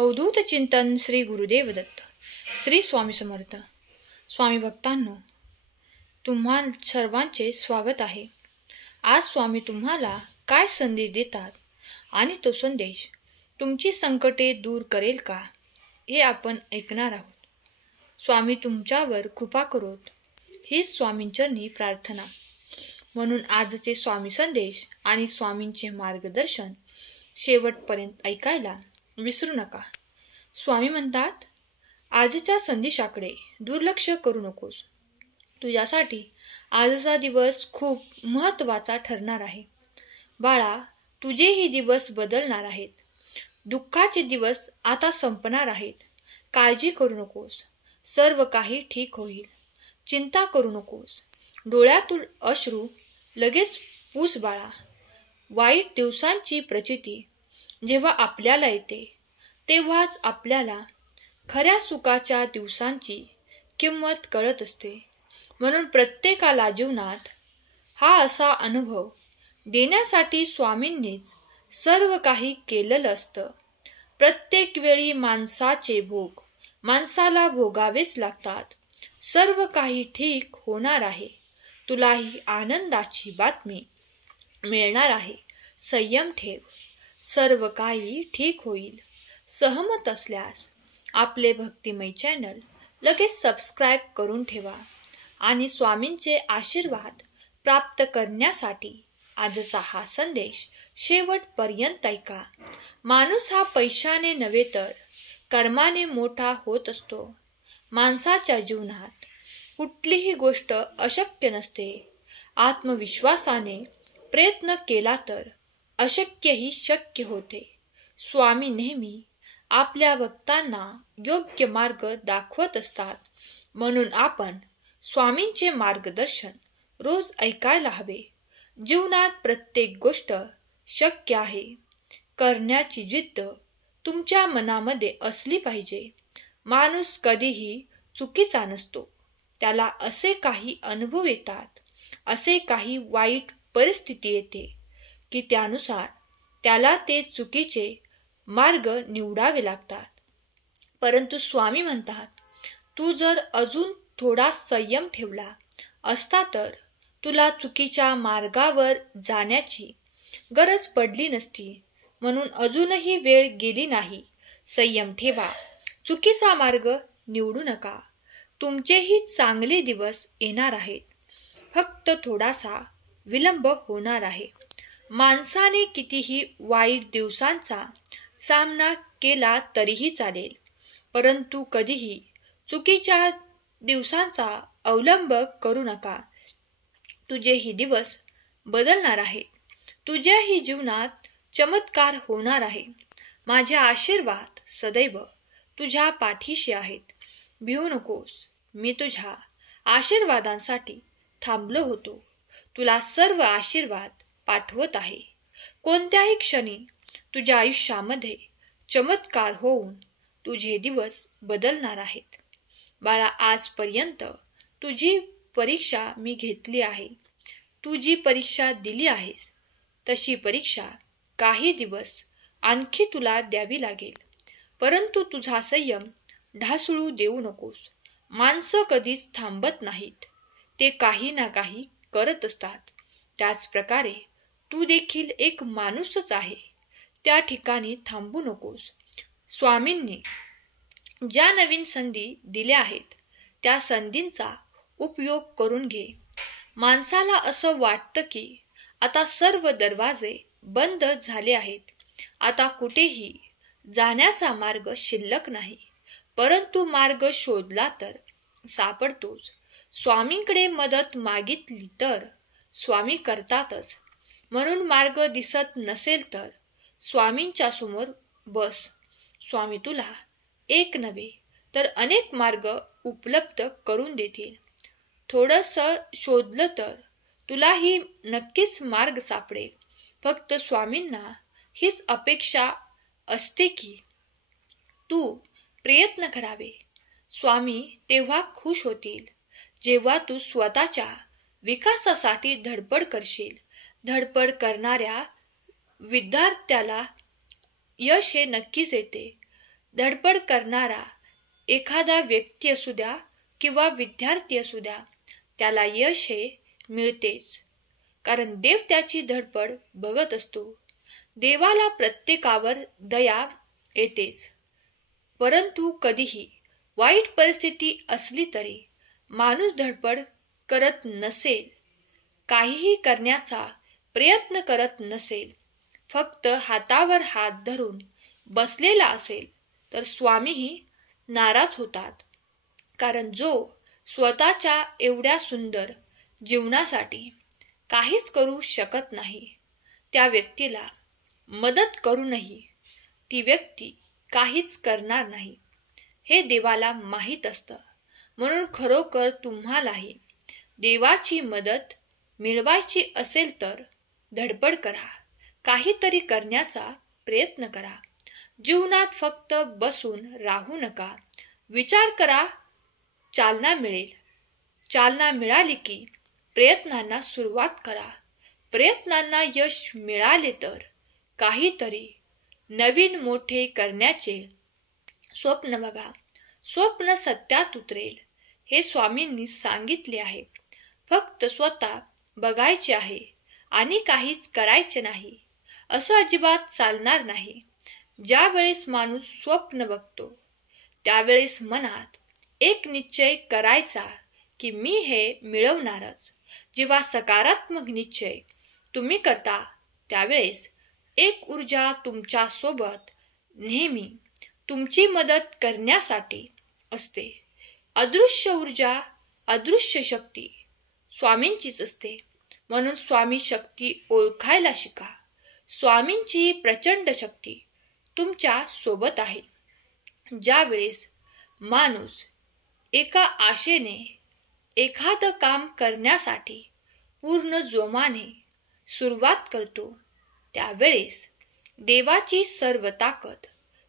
अवधूत चिंतन श्री गुरुदेव दत्त. श्री स्वामी समर्थ. स्वामी भक्तांनो, तुम्हा सर्वांचे स्वागत आहे. आज स्वामी तुम्हाला काय संदेश देतात आणि तो संदेश तुमची संकटे दूर करेल का, हे आपण ऐकणार आहोत. स्वामी तुमच्यावर कृपा करोत, हीच स्वामींचरणी प्रार्थना. म्हणून आजचे स्वामी संदेश आणि स्वामींचे मार्गदर्शन शेवटपर्यंत ऐकायला विसरू नका. स्वामी म्हणतात, आजच्या संदेशाकडे दुर्लक्ष करू नकोस. तुझ्यासाठी आजचा दिवस खूप महत्त्वाचा ठरणार आहे. बाळा, तुझेही दिवस बदलणार आहेत. दुःखाचे दिवस आता संपणार आहेत. काळजी करू नकोस, सर्व काही ठीक होईल. चिंता करू नकोस, डोळ्यातून अश्रू लगेच पुस बाळा. वाईट दिवसांची प्रचिती जेव्हा आपल्याला येते तेव्हाच आपल्याला खऱ्या सुखाच्या दिवसांची किंमत कळत असते. म्हणून प्रत्येकाला जीवनात हा असा अनुभव देण्यासाठी स्वामींनीच सर्व काही केलेलं असतं. प्रत्येक वेळी माणसाचे भोग माणसाला भोगावेच लागतात. सर्व काही ठीक होणार आहे. तुलाही आनंदाची बातमी मिळणार आहे. संयम ठेव, सर्व काही ठीक होईल. सहमत असल्यास आपले भक्तिमय चॅनल लगेच सबस्क्राईब करून ठेवा आणि स्वामींचे आशीर्वाद प्राप्त करण्यासाठी आजचा हा संदेश शेवटपर्यंत ऐका. माणूस हा पैशाने नव्हे तर कर्माने मोठा होत असतो. माणसाच्या जीवनात कुठलीही गोष्ट अशक्य नसते. आत्मविश्वासाने प्रयत्न केला तर अशक्यही शक्य होते. स्वामी नेहमी आपल्या भक्तांना योग्य मार्ग दाखवत असतात. म्हणून आपण स्वामींचे मार्गदर्शन रोज ऐकायला हवे. जीवनात प्रत्येक गोष्ट शक्य आहे. करण्याची जिद्द तुमच्या मनामध्ये असली पाहिजे. माणूस कधीही चुकीचा नसतो. त्याला असे काही अनुभव येतात, असे काही वाईट परिस्थिती येते की त्यानुसार त्याला ते चुकीचे मार्ग निवडावे लागतात. परंतु स्वामी म्हणतात, तू जर अजून थोडा संयम ठेवला असता तर तुला चुकीच्या मार्गावर जाण्याची गरज पडली नसती. म्हणून अजूनही वेळ गेली नाही. संयम ठेवा, चुकीचा मार्ग निवडू नका. तुमचेही चांगले दिवस येणार आहेत. फक्त थोडासा विलंब होणार आहे. माणसाने कितीही वाईट दिवसांचा सामना केला तरीही चालेल, परंतु कधीही चुकीच्या दिवसांचा अवलंब करू नका. तुझेही दिवस बदलणार आहेत. तुझ्याही जीवनात चमत्कार होणार आहे. माझे आशीर्वाद सदैव तुझ्या पाठीशी आहेत. भिवू नकोस, मी तुझ्या आशीर्वादांसाठी थांबलो होतो. तुला सर्व आशीर्वाद पाठवत आहे. कोणत्याही क्षणी तुझ्या आयुष्यामध्ये चमत्कार होऊन तुझे दिवस बदलणार आहेत. बाळा, आजपर्यंत तुझी परीक्षा मी घेतली आहे. तू जी परीक्षा दिली आहेस तशी परीक्षा काही दिवस आणखी तुला द्यावी लागेल. परंतु तुझा संयम ढासळू देऊ नकोस. माणसं कधीच थांबत नाहीत, ते काही ना काही करत असतात. त्याचप्रकारे तू देखील एक माणूसच आहे. त्या ठिकाणी थांबू नकोस. स्वामींनी ज्या नवीन संधी दिल्या आहेत त्या संधींचा उपयोग करून घे. माणसाला असं वाटतं की आता सर्व दरवाजे बंद झाले आहेत, आता कुठेही जाण्याचा मार्ग शिल्लक नाही. परंतु मार्ग शोधला तर सापडतोच. स्वामींकडे मदत मागितली तर स्वामी करतातच. म्हणून मार्ग दिसत नसेल तर स्वामींच्या समोर बस. स्वामी तुला एक नव्हे तर अनेक मार्ग उपलब्ध करून देतील. थोडंसं शोधलं तर तुलाही नक्कीच मार्ग सापडेल. फक्त स्वामींना हीच अपेक्षा असते की तू प्रयत्न करावे. स्वामी तेव्हा खुश होतील जेव्हा तू स्वतःच्या विकासासाठी धडपड करशील. धडपड करणाऱ्या विद्यार्थ्याला यश हे नक्कीच येते. धडपड करणारा एखादा व्यक्ती असू द्या किंवा विद्यार्थी असू द्या, त्याला यश हे मिळतेच. कारण देव त्याची धडपड बघत असतो. देवाला प्रत्येकावर दया येतेच. परंतु कधीही वाईट परिस्थिती असली तरी माणूस धडपड करत नसेल, काहीही करण्याचा प्रयत्न करत नसेल, फक्त हातावर हात धरून बसलेला असेल, तर स्वामीही नाराज होतात. कारण जो स्वतःच्या एवढ्या सुंदर जीवनासाठी काहीच करू शकत नाही, त्या व्यक्तीला मदत करूनही ती व्यक्ती काहीच करणार नाही, हे देवाला माहीत असतं. म्हणून खरोखर तुम्हालाही देवाची मदत मिळवायची असेल तर धडपड करा, काहीतरी करण्याचा प्रयत्न करा. जीवनात फक्त बसून राहू नका. विचार करा, चालना मिळेल. चालना मिळाली की प्रयत्नांना सुरुवात करा. प्रयत्नांना यश मिळाले तर काहीतरी नवीन मोठे करण्याचे स्वप्न बघा. स्वप्न सत्यात उतरेल, हे स्वामींनी सांगितले आहे. फक्त स्वतः बघायचे आहे आणि काहीच करायचे नाही, असं अजिबात चालणार नाही. ज्या वेळेस माणूस स्वप्न बघतो, त्यावेळेस मनात एक निश्चय करायचा की मी हे मिळवणारच. जेव्हा सकारात्मक निश्चय तुम्ही करता, त्यावेळेस एक ऊर्जा तुमच्या सोबत नेहमी तुमची मदत करण्यासाठी असते. अदृश्य ऊर्जा, अदृश्य शक्ती स्वामींचीच असते. म्हणून स्वामी शक्ती ओळखायला शिका. स्वामींची प्रचंड शक्ती तुमच्या सोबत आहे. ज्या वेळेस माणूस एका आशेने एखादं काम करण्यासाठी पूर्ण जोमाने सुरुवात करतो, त्यावेळेस देवाची सर्व ताकद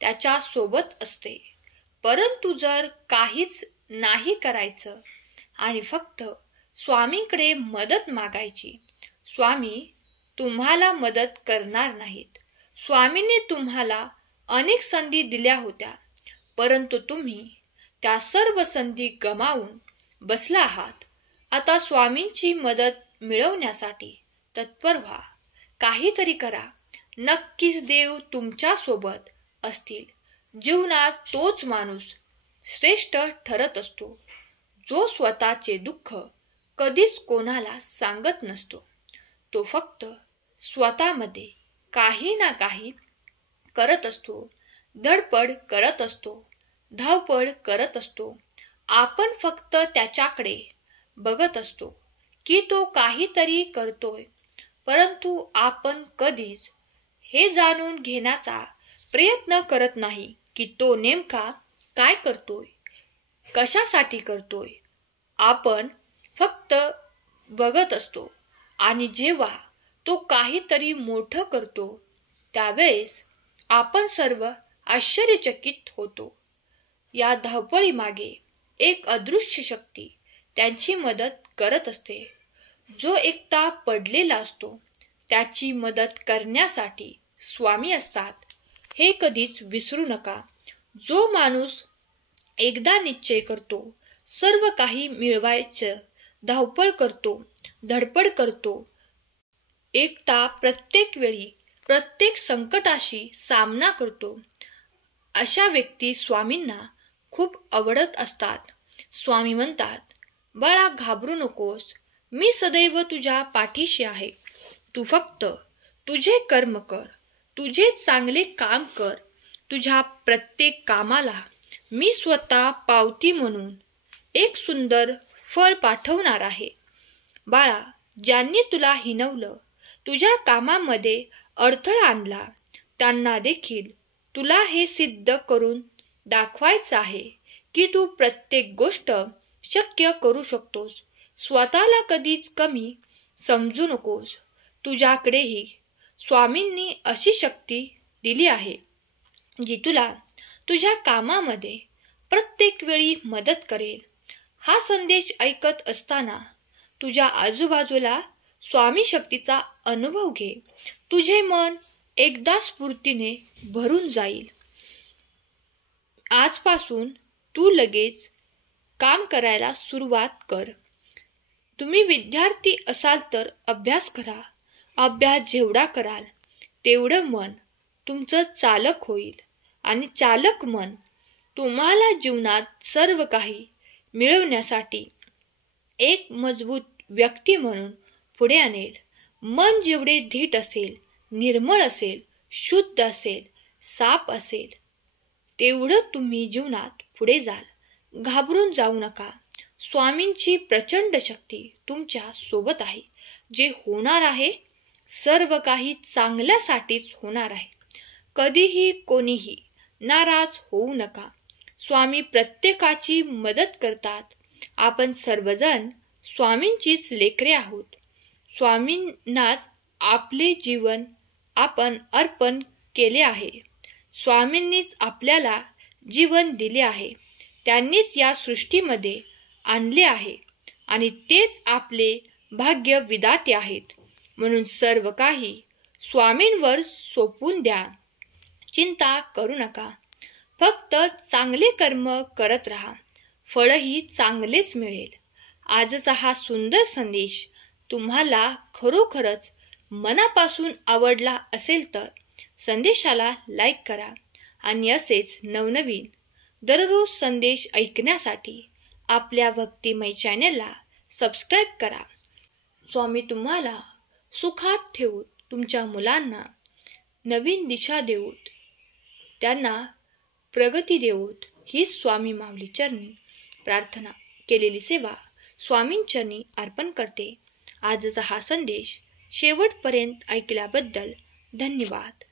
त्याच्या सोबत असते. परंतु जर काहीच नाही करायचं आणि फक्त स्वामींकडे मदत मागायची, स्वामी तुम्हाला मदत करणार नाहीत. स्वामींनी तुम्हाला अनेक संधी दिल्या होत्या, परंतु तुम्ही त्या सर्व संधी गमावून बसला आहात. आता स्वामींची मदत मिळवण्यासाठी तत्पर व्हा. काहीतरी करा. नक्कीच देव तुमच्या सोबत असतील. जीवनात तोच माणूस श्रेष्ठ ठरत असतो, जो स्वतःचे दुःख कधीच कोणाला सांगत नसतो. तो फक्त स्वतःमध्ये काही ना काही करत असतो, धडपड करत असतो, धावपळ करत असतो. आपण फक्त त्याच्याकडे बघत असतो की तो काहीतरी करतोय, परंतु आपण कधीच हे जाणून घेण्याचा प्रयत्न करत नाही की तो नेमका काय करतोय, कशासाठी करतोय. आपण फक्त बघत असतो आणि जेव्हा तो काहीतरी मोठं करतो, त्यावेळेस आपण सर्व आश्चर्यचकित होतो. या धावपळीमागे एक अदृश्य शक्ती त्यांची मदत करत असते. जो एकटा पडलेला असतो, त्याची मदत करण्यासाठी स्वामी असतात, हे कधीच विसरू नका. जो माणूस एकदा निश्चय करतो, सर्व काही मिळवायचं, धावपळ करतो, धडपड करतो, एकटा प्रत्येक वेळी प्रत्येक संकटाशी सामना करतो, अशा व्यक्ती स्वामींना खूप आवडत असतात. स्वामी म्हणतात, बाळा घाबरू नकोस, मी सदैव तुझ्या पाठीशी आहे. तू फक्त तुझे कर्म कर, तुझे चांगले काम कर. तुझ्या प्रत्येक कामाला मी स्वतः पावती म्हणून एक सुंदर फळ पाठवणार आहे. बाळा, ज्यांनी तुला हिणवलं, तुझ्या कामामध्ये अडथळा आणला, त्यांना देखील तुला हे सिद्ध करून दाखवायचं आहे की तू प्रत्येक गोष्ट शक्य करू शकतोस. स्वतःला कधीच कमी समजू नकोस. तुझ्याकडेही स्वामींनी अशी शक्ती दिली आहे जी तुला तुझ्या कामामध्ये प्रत्येक वेळी मदत करेल. हा संदेश ऐकत असताना तुझ्या आजूबाजूला स्वामी शक्तीचा अनुभव घे. तुझे मन एकदा स्फूर्तीने भरून जाईल. आजपासून तू लगेच काम करायला सुरुवात कर. तुम्ही विद्यार्थी असाल तर अभ्यास करा. अभ्यास जेवढा कराल तेवढं मन तुमचं चालक होईल आणि चालक मन तुम्हाला जीवनात सर्व काही मिळवण्यासाठी एक मजबूत व्यक्ती म्हणून पुढे आणेल. मन जेवढे धीट असेल, निर्मळ असेल, शुद्ध असेल, साफ असेल, तेवढं तुम्ही जीवनात पुढे जाल. घाबरून जाऊ नका. स्वामींची प्रचंड शक्ती तुमच्या सोबत आहे. जे होणार आहे सर्व काही चांगल्यासाठीच होणार आहे. कधीही कोणीही नाराज होऊ नका. स्वामी प्रत्येकाची मदत करतात. आपण सर्वजण स्वामींचीच लेकरे आहोत. स्वामींनाच आपले जीवन आपण अर्पण केले आहे. स्वामींनीच आपल्याला जीवन दिले आहे. त्यांनीच या सृष्टीमध्ये आणले आहे आणि तेच आपले भाग्य विधाते आहेत. म्हणून सर्व काही स्वामींवर सोपवून द्या. चिंता करू नका. फक्त चांगले कर्म करत राहा. फळही चांगलेच मिळेल. आजचा हा सुंदर संदेश तुम्हाला खरोखरच मनापासून आवडला असेल तर संदेशाला लाईक करा आणि असेच नवनवीन दररोज संदेश ऐकण्यासाठी आपल्या भक्तिमय चॅनलला सबस्क्राईब करा. स्वामी तुम्हाला सुखात ठेवूत. तुमच्या मुलांना नवीन दिशा देऊत. त्यांना प्रगती देऊत. ही स्वामी माऊली चरणी प्रार्थना. केलेली सेवा स्वामींचरणी अर्पण करते. आजचा हा संदेश शेवटपर्यंत ऐकल्याबद्दल धन्यवाद.